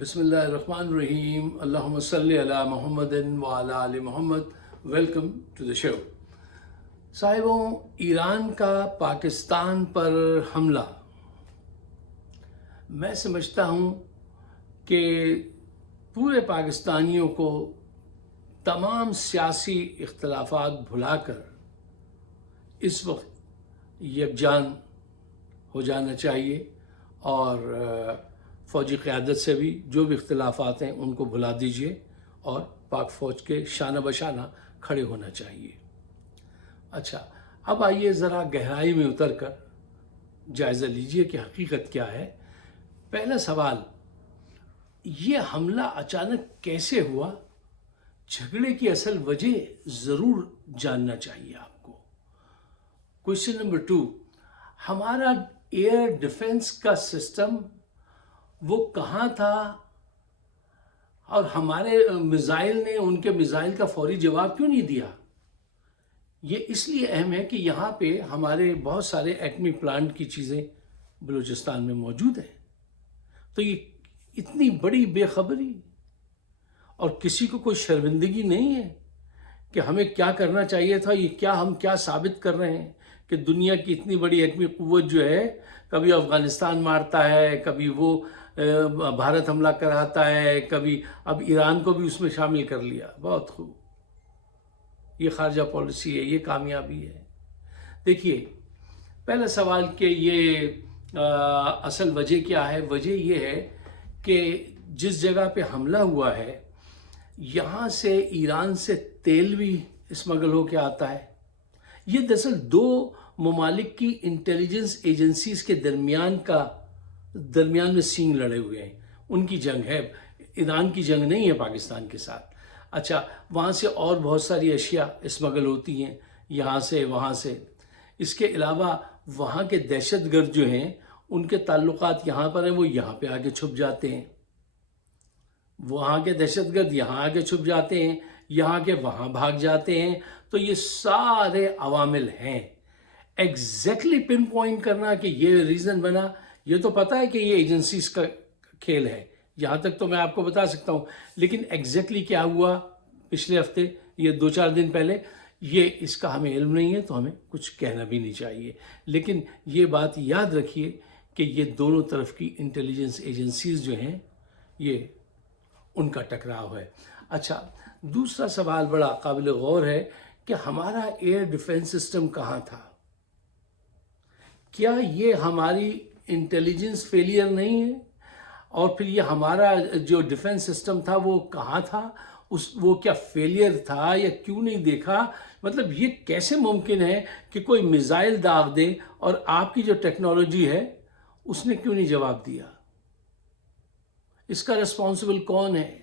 بسم اللہ الرحمن الرحیم اللہم صلی علی محمد وعلی آل محمد. ویلکم ٹو دا شو. صاحبوں، ایران کا پاکستان پر حملہ میں سمجھتا ہوں کہ پورے پاکستانیوں کو تمام سیاسی اختلافات بھلا کر اس وقت یکجان ہو جانا چاہیے اور فوجی قیادت سے بھی جو بھی اختلافات ہیں ان کو بھلا دیجیے اور پاک فوج کے شانہ بشانہ کھڑے ہونا چاہیے. اچھا، اب آئیے ذرا گہرائی میں اتر کر جائزہ لیجیے کہ حقیقت کیا ہے. پہلا سوال، یہ حملہ اچانک کیسے ہوا؟ جھگڑے کی اصل وجہ ضرور جاننا چاہیے آپ کو. کوشچن نمبر 2، ہمارا ایئر ڈیفنس کا سسٹم وہ کہاں تھا اور ہمارے میزائل نے ان کے میزائل کا فوری جواب کیوں نہیں دیا؟ یہ اس لیے اہم ہے کہ یہاں پہ ہمارے بہت سارے ایٹمی پلانٹ کی چیزیں بلوچستان میں موجود ہیں. تو یہ اتنی بڑی بے خبری اور کسی کو کوئی شرمندگی نہیں ہے کہ ہمیں کیا کرنا چاہیے تھا. یہ ہم کیا ثابت کر رہے ہیں کہ دنیا کی اتنی بڑی ایٹمی قوت جو ہے کبھی افغانستان مارتا ہے، کبھی وہ بھارت حملہ کراتا ہے، کبھی اب ایران کو بھی اس میں شامل کر لیا. بہت خوب، یہ خارجہ پالیسی ہے، یہ کامیابی ہے. دیکھیے، پہلا سوال کہ یہ اصل وجہ کیا ہے؟ وجہ یہ ہے کہ جس جگہ پہ حملہ ہوا ہے یہاں سے ایران سے تیل بھی اسمگل ہو کے آتا ہے. یہ دراصل دو ممالک کی انٹیلیجنس ایجنسیز کے درمیان میں سینگ لڑے ہوئے ہیں. ان کی جنگ ہے، ایران کی جنگ نہیں ہے پاکستان کے ساتھ. اچھا، وہاں سے اور بہت ساری اشیاء اسمگل ہوتی ہیں یہاں سے وہاں سے. اس کے علاوہ وہاں کے دہشت گرد جو ہیں ان کے تعلقات یہاں پر ہیں، وہ یہاں پہ آگے چھپ جاتے ہیں. وہاں کے دہشت گرد یہاں آگے چھپ جاتے ہیں، یہاں کے وہاں بھاگ جاتے ہیں. تو یہ سارے عوامل ہیں. ایگزیکٹلی پن پوائنٹ کرنا کہ یہ ریزن بنا، یہ تو پتہ ہے کہ یہ ایجنسیز کا کھیل ہے، یہاں تک تو میں آپ کو بتا سکتا ہوں. لیکن ایگزیکٹلی کیا ہوا پچھلے ہفتے، یہ 2-4 دن پہلے، یہ اس کا ہمیں علم نہیں ہے تو ہمیں کچھ کہنا بھی نہیں چاہیے. لیکن یہ بات یاد رکھیے کہ یہ دونوں طرف کی انٹیلیجنس ایجنسیز جو ہیں یہ ان کا ٹکراؤ ہے. اچھا، دوسرا سوال بڑا قابل غور ہے کہ ہمارا ایئر ڈیفنس سسٹم کہاں تھا؟ کیا یہ ہماری انٹیلیجنس فیلئر نہیں ہے؟ اور پھر یہ ہمارا جو ڈیفنس سسٹم تھا وہ کہاں تھا؟ وہ کیا فیلئر تھا یا کیوں نہیں دیکھا؟ مطلب یہ کیسے ممکن ہے کہ کوئی میزائل داغ دے اور آپ کی جو ٹیکنالوجی ہے اس نے کیوں نہیں جواب دیا؟ اس کا ریسپانسبل کون ہے؟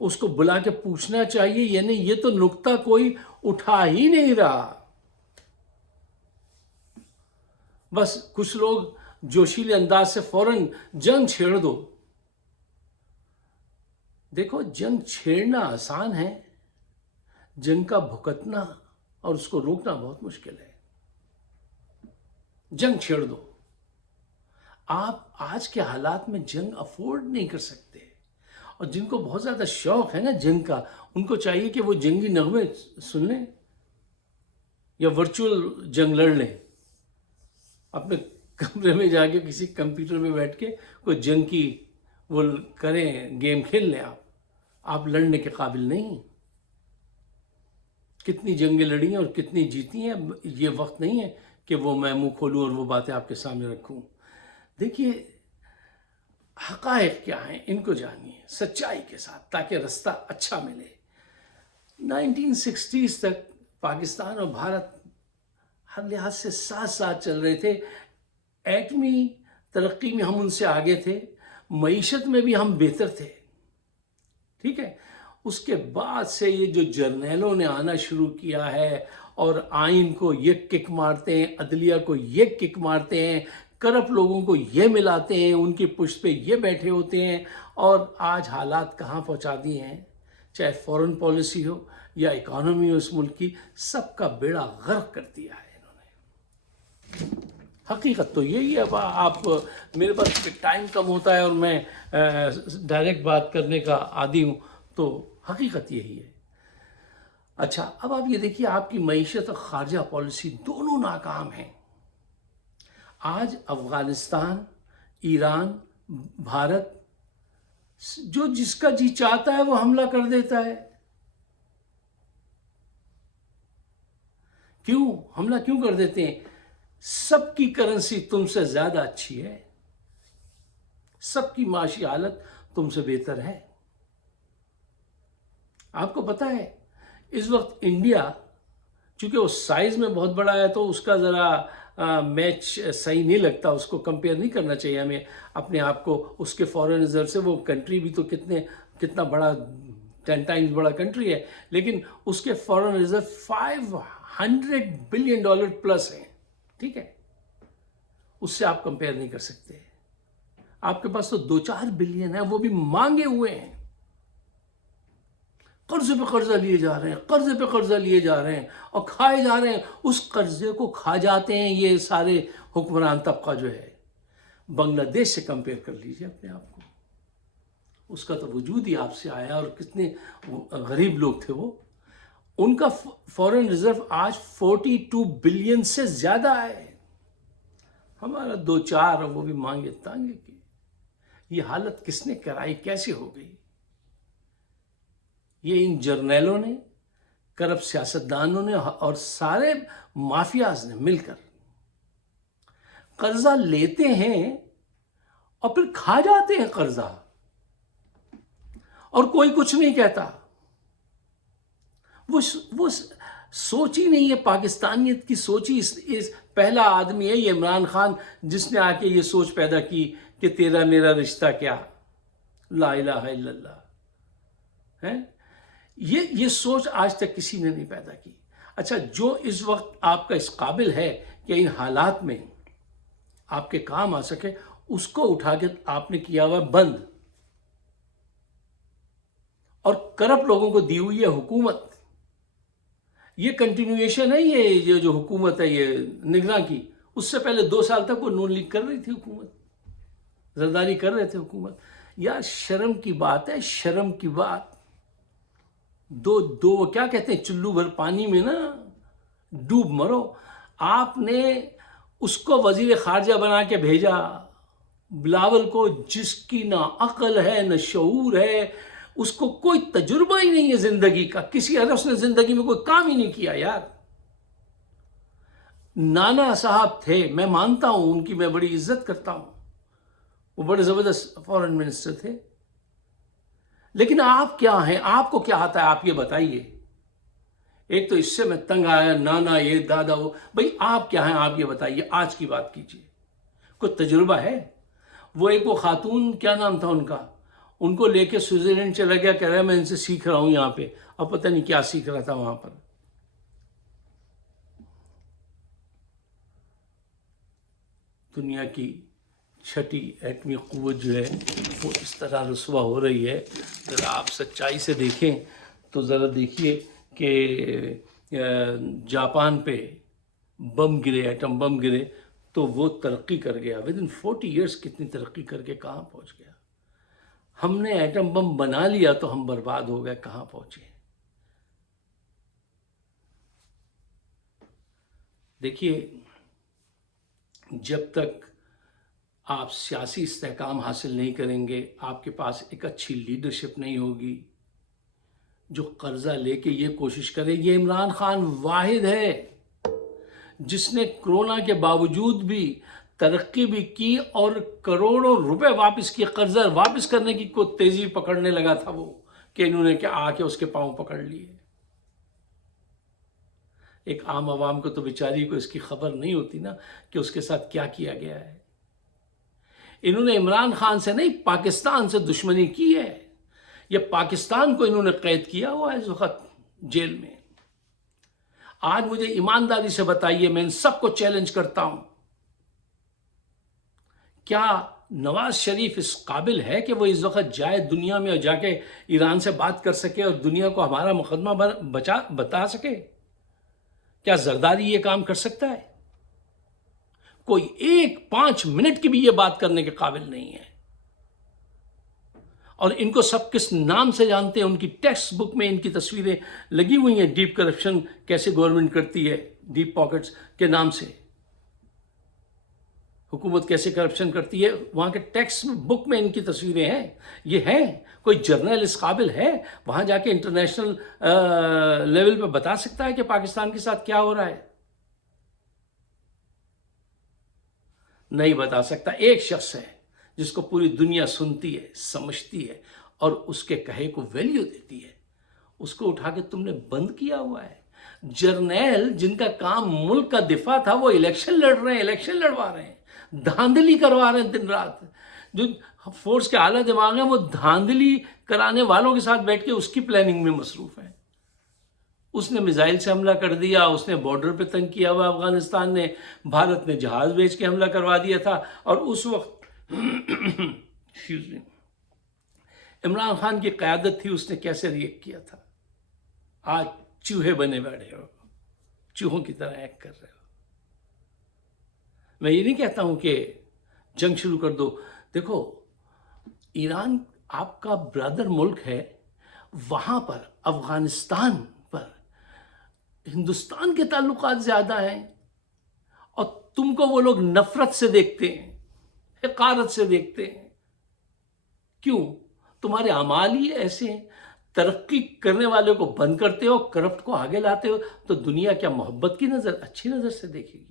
اس کو بلا کے پوچھنا چاہیے. یعنی یہ تو نکتہ کوئی اٹھا ہی نہیں رہا. بس کچھ لوگ جوشیلے انداز سے فوراً جنگ چھیڑ دو. دیکھو، جنگ چھیڑنا آسان ہے، جنگ کا بھگتنا اور اس کو روکنا بہت مشکل ہے. جنگ چھیڑ دو. آپ آج کے حالات میں جنگ افورڈ نہیں کر سکتے. اور جن کو بہت زیادہ شوق ہے نا جنگ کا، ان کو چاہیے کہ وہ جنگی نغمے سن لیں یا ورچوئل جنگ لڑ لیں. اپنے کمرے میں جا کے کسی کمپیوٹر میں بیٹھ کے کوئی جنگ کی وہ کریں، گیم کھیل لیں. آپ لڑنے کے قابل نہیں. کتنی جنگیں لڑی ہیں اور کتنی جیتی ہیں، یہ وقت نہیں ہے کہ وہ میں منہ کھولوں اور وہ باتیں آپ کے سامنے رکھوں. دیکھیے، حقائق کیا ہیں ان کو جانیے سچائی کے ساتھ تاکہ رستہ اچھا ملے. 1960s تک پاکستان اور بھارت ہر لحاظ سے ساتھ ساتھ چل رہے تھے. ایٹمی ترقی میں ہم ان سے آگے تھے، معیشت میں بھی ہم بہتر تھے. ٹھیک ہے. اس کے بعد سے یہ جو جرنیلوں نے آنا شروع کیا ہے اور آئین کو یہ کک مارتے ہیں، عدلیہ کو یہ کک مارتے ہیں، کرپٹ لوگوں کو یہ ملاتے ہیں، ان کی پشت پہ یہ بیٹھے ہوتے ہیں، اور آج حالات کہاں پہنچا دیے ہیں. چاہے فورن پالیسی ہو یا اکانومی ہو اس ملک کی، سب کا بیڑا غرق کر دیا ہے انہوں نے. حقیقت تو یہی ہے. اب آپ میرے پاس ٹائم کم ہوتا ہے اور میں ڈائریکٹ بات کرنے کا عادی ہوں, تو حقیقت یہی ہے. اچھا, اب آپ یہ دیکھیے, آپ کی معیشت اور خارجہ پالیسی دونوں ناکام ہیں. آج افغانستان, ایران, بھارت, جو جس کا جی چاہتا ہے وہ حملہ کر دیتا ہے. کیوں حملہ کیوں کر دیتے ہیں؟ سب کی کرنسی تم سے زیادہ اچھی ہے, سب کی معاشی حالت تم سے بہتر ہے. آپ کو پتہ ہے اس وقت انڈیا, چونکہ وہ سائز میں بہت بڑا ہے تو اس کا ذرا میچ صحیح نہیں لگتا, اس کو کمپیئر نہیں کرنا چاہیے ہمیں اپنے آپ کو اس کے فارن ریزرو سے. وہ کنٹری بھی تو کتنا بڑا, 10 ٹائمز بڑا کنٹری ہے, لیکن اس کے فارن ریزرو $500 بلین پلس ہیں. ٹھیک ہے, اس سے آپ کمپیئر نہیں کر سکتے. آپ کے پاس تو 2-4 بلین ہے, وہ بھی مانگے ہوئے ہیں. قرضے پہ قرضہ لیے جا رہے ہیں, قرضے پہ قرضہ لیے جا رہے ہیں اور کھائے جا رہے ہیں. اس قرضے کو کھا جاتے ہیں یہ سارے حکمران طبقہ جو ہے. بنگلہ دیش سے کمپیئر کر لیجئے اپنے آپ کو, اس کا تو وجود ہی آپ سے آیا, اور کتنے غریب لوگ تھے وہ. ان کا فورن ریزرو آج 42 بلین سے زیادہ ہے. ہمارا 2-4, وہ بھی مانگے تانگے کی. یہ حالت کس نے کرائی, کیسے ہو گئی؟ یہ ان جرنیلوں نے, کرپٹ سیاستدانوں نے اور سارے مافیاز نے مل کر قرضہ لیتے ہیں اور پھر کھا جاتے ہیں قرضہ, اور کوئی کچھ نہیں کہتا. وہ سوچ ہی نہیں ہے, پاکستانیت کی سوچ ہی. اس پہلا آدمی ہے یہ عمران خان جس نے آ کے یہ سوچ پیدا کی کہ تیرا میرا رشتہ کیا, لا الہ الا اللہ ہے. یہ سوچ آج تک کسی نے نہیں پیدا کی. اچھا, جو اس وقت آپ کا اس قابل ہے کہ ان حالات میں آپ کے کام آ سکے, اس کو اٹھا کے آپ نے کیا ہوا بند, اور کرپٹ لوگوں کو دی ہوئی ہے حکومت. یہ کنٹینیویشن ہے, یہ جو حکومت ہے یہ نگراں کی, اس سے پہلے 2 سال تک وہ نون لیگ کر رہی تھی حکومت, زرداری کر رہے تھے حکومت. یار شرم کی بات ہے, شرم کی بات. دو کیا کہتے ہیں, چلو بھر پانی میں نا ڈوب مرو. آپ نے اس کو وزیر خارجہ بنا کے بھیجا, بلاول کو, جس کی نہ عقل ہے نہ شعور ہے, اس کو کوئی تجربہ ہی نہیں ہے زندگی کا, کسی اس نے زندگی میں کوئی کام ہی نہیں کیا. یار نانا صاحب تھے, میں مانتا ہوں ان کی, میں بڑی عزت کرتا ہوں, وہ بڑے زبردست فورن منسٹر تھے. لیکن آپ کیا ہیں, آپ کو کیا آتا ہے, آپ یہ بتائیے. ایک تو اس سے میں تنگ آیا, نانا یہ, دادا وہ. بھئی آپ کیا ہیں, آپ یہ بتائیے, آج کی بات کیجئے. کوئی تجربہ ہے؟ وہ خاتون, کیا نام تھا ان کا, ان کو لے کے سوئٹزرلینڈ چلا گیا, کہہ رہا ہے میں ان سے سیکھ رہا ہوں یہاں پہ, اب پتہ نہیں کیا سیکھ رہا تھا وہاں پر. دنیا کی 6ٹھی ایٹمی قوت جو ہے وہ اس طرح رسوا ہو رہی ہے. ذرا آپ سچائی سے دیکھیں تو ذرا دیکھیے کہ جاپان پہ بم گرے, ایٹم بم گرے, تو وہ ترقی کر گیا. ود ان 40 ایئرس کتنی ترقی کر کے کہاں پہنچ گیا. ہم نے ایٹم بم بنا لیا تو ہم برباد ہو گئے, کہاں پہنچے. دیکھیے, جب تک آپ سیاسی استحکام حاصل نہیں کریں گے, آپ کے پاس ایک اچھی لیڈرشپ نہیں ہوگی. جو قرضہ لے کے یہ کوشش کرے, یہ عمران خان واحد ہے جس نے کرونا کے باوجود بھی ترقی بھی کی اور کروڑوں روپے واپس کیے. قرضہ واپس کرنے کی کوئی تیزی پکڑنے لگا تھا وہ, کہ انہوں نے کیا آ کے اس کے پاؤں پکڑ لیے. ایک عام عوام کو تو بیچاری کو اس کی خبر نہیں ہوتی نا کہ اس کے ساتھ کیا کیا گیا ہے. انہوں نے عمران خان سے نہیں, پاکستان سے دشمنی کی ہے. یہ پاکستان کو انہوں نے قید کیا ہوا ہے اس وقت جیل میں. آج مجھے ایمانداری سے بتائیے, میں ان سب کو چیلنج کرتا ہوں, کیا نواز شریف اس قابل ہے کہ وہ اس وقت جائے دنیا میں اور جا کے ایران سے بات کر سکے اور دنیا کو ہمارا مقدمہ بتا سکے؟ کیا زرداری یہ کام کر سکتا ہے؟ کوئی ایک 5 منٹ کی بھی یہ بات کرنے کے قابل نہیں ہے. اور ان کو سب کس نام سے جانتے ہیں، ان کی ٹیکسٹ بک میں ان کی تصویریں لگی ہوئی ہیں. ڈیپ کرپشن کیسے گورنمنٹ کرتی ہے، ڈیپ پاکٹس کے نام سے حکومت کیسے کرپشن کرتی ہے، وہاں کے ٹیکسٹ بک میں ان کی تصویریں ہیں. یہ ہیں، کوئی جرنل اس قابل ہے وہاں جا کے انٹرنیشنل لیول پہ بتا سکتا ہے کہ پاکستان کے ساتھ کیا ہو رہا ہے؟ نہیں بتا سکتا. ایک شخص ہے جس کو پوری دنیا سنتی ہے، سمجھتی ہے اور اس کے کہے کو ویلیو دیتی ہے، اس کو اٹھا کے تم نے بند کیا ہوا ہے. جرنیل جن کا کام ملک کا دفاع تھا وہ الیکشن لڑ رہے ہیں، الیکشن لڑوا رہے ہیں، دھاندلی کروا رہے ہیں دن رات. جو فورس کے اعلیٰ دماغ ہیں وہ دھاندلی کرانے والوں کے ساتھ بیٹھ کے اس کی پلاننگ میں مصروف ہیں. اس نے میزائل سے حملہ کر دیا، اس نے بارڈر پہ تنگ کیا ہوا افغانستان نے، بھارت نے جہاز بھیج کے حملہ کروا دیا تھا. اور اس وقت عمران خان کی قیادت تھی، اس نے کیسے ریئیکٹ کیا تھا؟ آج چوہے بنے بیٹھے ہو، چوہوں کی طرح ایکٹ کر رہے ہو. میں یہ نہیں کہتا ہوں کہ جنگ شروع کر دو. دیکھو، ایران آپ کا برادر ملک ہے، وہاں پر افغانستان پر ہندوستان کے تعلقات زیادہ ہیں اور تم کو وہ لوگ نفرت سے دیکھتے ہیں، حقارت سے دیکھتے ہیں. کیوں؟ تمہارے اعمال ہی ایسے ہیں. ترقی کرنے والے کو بند کرتے ہو، کرپٹ کو آگے لاتے ہو، تو دنیا کیا محبت کی نظر، اچھی نظر سے دیکھے گی؟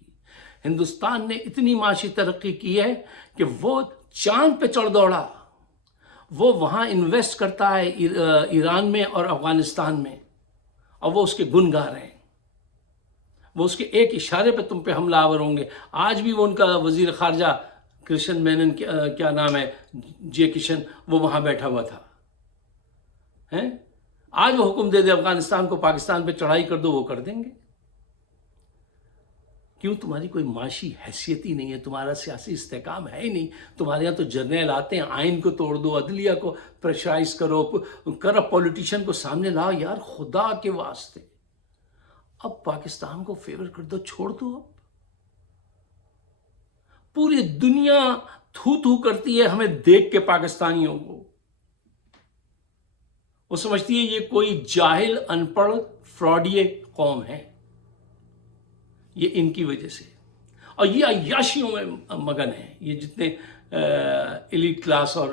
ہندوستان نے اتنی معاشی ترقی کی ہے کہ وہ چاند پہ چڑھ دوڑا. وہ وہاں انویسٹ کرتا ہے ایران میں اور افغانستان میں، اور وہ اس کے گن گا رہے ہیں. وہ اس کے ایک اشارے پہ تم پہ حملہ آور ہوں گے. آج بھی وہ ان کا وزیر خارجہ کرشن مینن، کیا نام ہے، جے کشن، وہ وہاں بیٹھا ہوا تھا. آج وہ حکم دے دے افغانستان کو پاکستان پہ چڑھائی کر دو، وہ کر دیں گے. کیوں؟ تمہاری کوئی معاشی حیثیت ہی نہیں ہے، تمہارا سیاسی استحکام ہے ہی نہیں. تمہارے یہاں تو جرنیل آتے ہیں، آئین کو توڑ دو، عدلیہ کو پریشرائز کرو، کرپٹ پولیٹیشین کو سامنے لاؤ. یار خدا کے واسطے اب پاکستان کو فیور کر دو، چھوڑ دو. اب پوری دنیا تھو تھو کرتی ہے ہمیں دیکھ کے پاکستانیوں کو. وہ سمجھتی ہے یہ کوئی جاہل، ان پڑھ، فراڈیے قوم ہے. یہ ان کی وجہ سے، اور یہ عیاشیوں میں مگن ہیں. یہ جتنے ایلیٹ کلاس اور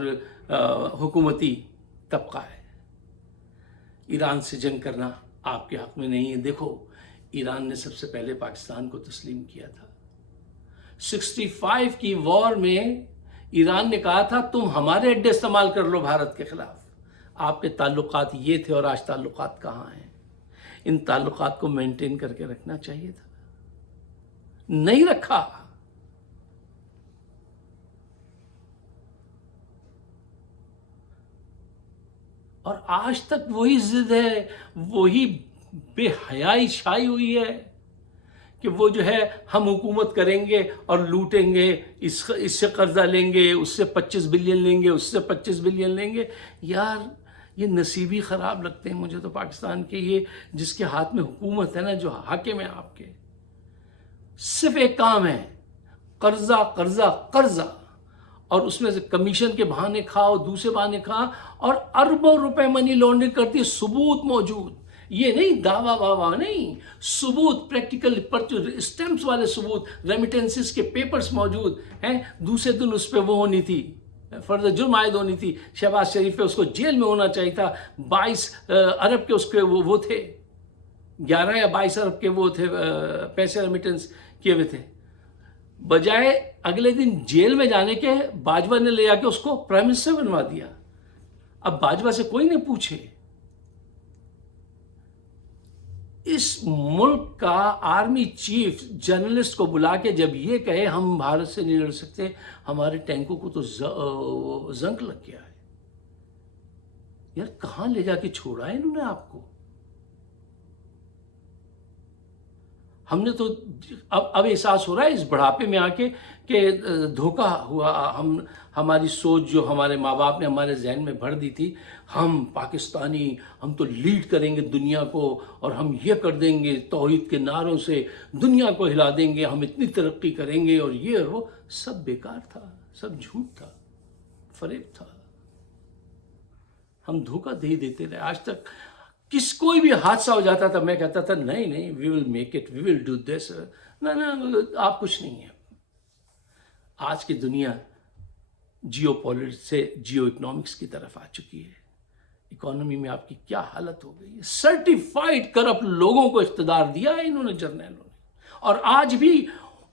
حکومتی طبقہ ہے. ایران سے جنگ کرنا آپ کے حق میں نہیں ہے. دیکھو، ایران نے سب سے پہلے پاکستان کو تسلیم کیا تھا. 65 کی وار میں ایران نے کہا تھا تم ہمارے اڈے استعمال کر لو بھارت کے خلاف. آپ کے تعلقات یہ تھے اور آج تعلقات کہاں ہیں؟ ان تعلقات کو مینٹین کر کے رکھنا چاہیے تھا، نہیں رکھا. اور آج تک وہی ضد ہے، وہی بے حیائی چھائی ہوئی ہے کہ وہ جو ہے ہم حکومت کریں گے اور لوٹیں گے، اس سے قرضہ لیں گے، اس سے 25 بلین لیں گے، اس سے 25 بلین لیں گے. یار یہ نصیبی خراب لگتے ہیں مجھے تو پاکستان کے. یہ جس کے ہاتھ میں حکومت ہے نا، جو حاکم ہے آپ کے، صرف ایک کام ہے، قرضہ قرضہ قرضہ. اور اس میں سے کمیشن کے بہانے کھاؤ، دوسرے بہانے کھاؤ، اور اربوں روپے منی لانڈرنگ کرتی ہے. ثبوت موجود، یہ نہیں دعویٰ واہ نہیں، ثبوت، پریکٹیکل اسٹیمپس والے ثبوت، ریمیٹنسز کے پیپرز موجود ہیں. دوسرے دن اس پہ وہ ہونی تھی، فرض جرم عائد ہونی تھی. شہباز شریف پہ اس کو جیل میں ہونا چاہیے تھا. 22 ارب کے اس کے وہ تھے، 11 یا 22 ارب کے وہ تھے پیسے ریمیٹنس کیے ہوئے تھے. بجائے اگلے دن جیل میں جانے کے، باجوہ نے لے آ کے اس کو پرائم منسٹر بنوا دیا. اب باجوہ سے کوئی نہیں پوچھے. اس ملک کا آرمی چیف جرنلسٹ کو بلا کے جب یہ کہے ہم بھارت سے نہیں لڑ سکتے، ہمارے ٹینکوں کو تو زنک لگ گیا ہے. یار کہاں لے جا کے چھوڑا ہے انہوں نے آپ کو؟ ہم نے تو اب احساس ہو رہا ہے اس بڑھاپے میں آ کے کہ دھوکہ ہوا. ہماری سوچ جو ہمارے ماں باپ نے ہمارے ذہن میں بھر دی تھی، ہم پاکستانی، ہم تو لیڈ کریں گے دنیا کو، اور ہم یہ کر دیں گے، توحید کے نعروں سے دنیا کو ہلا دیں گے، ہم اتنی ترقی کریں گے، اور یہ اور وہ سب بیکار تھا، سب جھوٹ تھا، فریب تھا. ہم دھوکہ دے دیتے رہے آج تک. کوئی بھی حادثہ ہو جاتا تھا میں کہتا تھا نہیں we will make it, we will do this. نہ آپ کچھ نہیں ہیں. آج کی دنیا جیو پالیٹکس سے جیو اکنامکس کی طرف آ چکی ہے. اکانومی میں آپ کی کیا حالت ہو گئی ہے. سرٹیفائڈ کرپٹ لوگوں کو اقتدار دیا ہے انہوں نے، جرنیلوں نے، اور آج بھی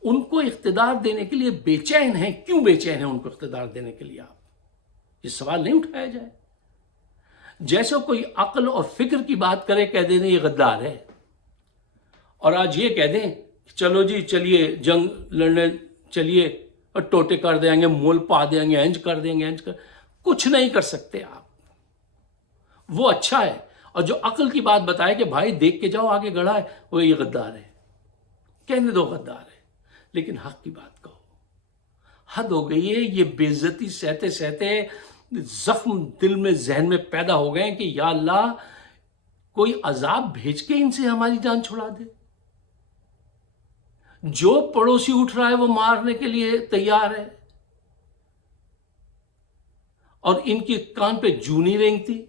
ان کو اقتدار دینے کے لیے بے چین ہیں. کیوں بے چین ہیں ان کو اقتدار دینے کے لیے؟ آپ یہ سوال نہیں اٹھایا جائے. جیسے کوئی عقل اور فکر کی بات کرے کہہ دیں یہ غدار ہے، اور آج یہ کہہ دیں چلو جی چلیے جنگ لڑنے چلیے، اور ٹوٹے کر دیں گے، مول پا دیں گے، انج کر دیں گے، کچھ نہیں کر سکتے آپ. وہ اچھا ہے. اور جو عقل کی بات بتائے کہ بھائی دیکھ کے جاؤ آگے گڑھا ہے، وہ یہ غدار ہے. کہنے دو غدار ہے، لیکن حق کی بات کہو. حد ہو گئی ہے. یہ بے عزتی سہتے سہتے زخم دل میں ذہن میں پیدا ہو گئے کہ یا اللہ کوئی عذاب بھیج کے ان سے ہماری جان چھڑا دے. جو پڑوسی اٹھ رہا ہے وہ مارنے کے لیے تیار ہے، اور ان کی کان پہ جو نہیں رینگتی.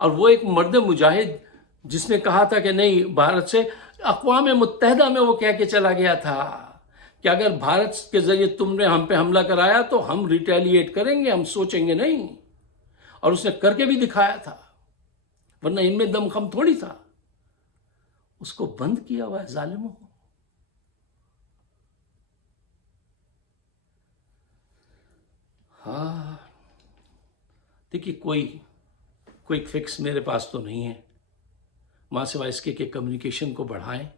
اور وہ ایک مرد مجاہد جس نے کہا تھا کہ نہیں بھارت سے، اقوام متحدہ میں وہ کہہ کے چلا گیا تھا کہ اگر بھارت کے ذریعے تم نے ہم پہ حملہ کرایا تو ہم ریٹیلیٹ کریں گے، ہم سوچیں گے نہیں. اور اس نے کر کے بھی دکھایا تھا، ورنہ ان میں دم خم تھوڑی تھا. اس کو بند کیا ہوا ہے ظالموں. ہاں دیکھیے کوئی فکس میرے پاس تو نہیں ہے، ماں سوائے اس کے کہ کمیونیکیشن کو بڑھائیں.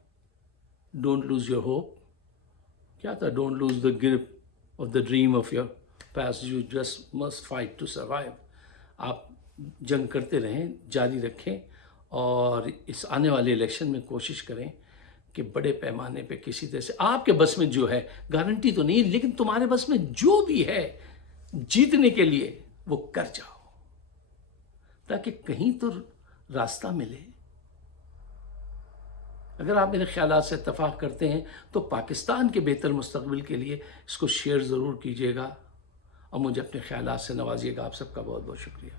Don't lose your hope. کیا تھا؟ Don't lose the grip of the dream of your past, you just must fight to survive. آپ جنگ کرتے رہیں، جاری رکھیں، اور اس آنے والے الیکشن میں کوشش کریں کہ بڑے پیمانے پہ کسی طرح سے آپ کے بس میں جو ہے، گارنٹی تو نہیں لیکن تمہارے بس میں جو بھی ہے جیتنے کے لیے وہ کر جاؤ، تاکہ کہیں تو راستہ ملے. اگر آپ میرے خیالات سے اتفاق کرتے ہیں تو پاکستان کے بہتر مستقبل کے لیے اس کو شیئر ضرور کیجیے گا، اور مجھے اپنے خیالات سے نوازیے گا. آپ سب کا بہت بہت شکریہ.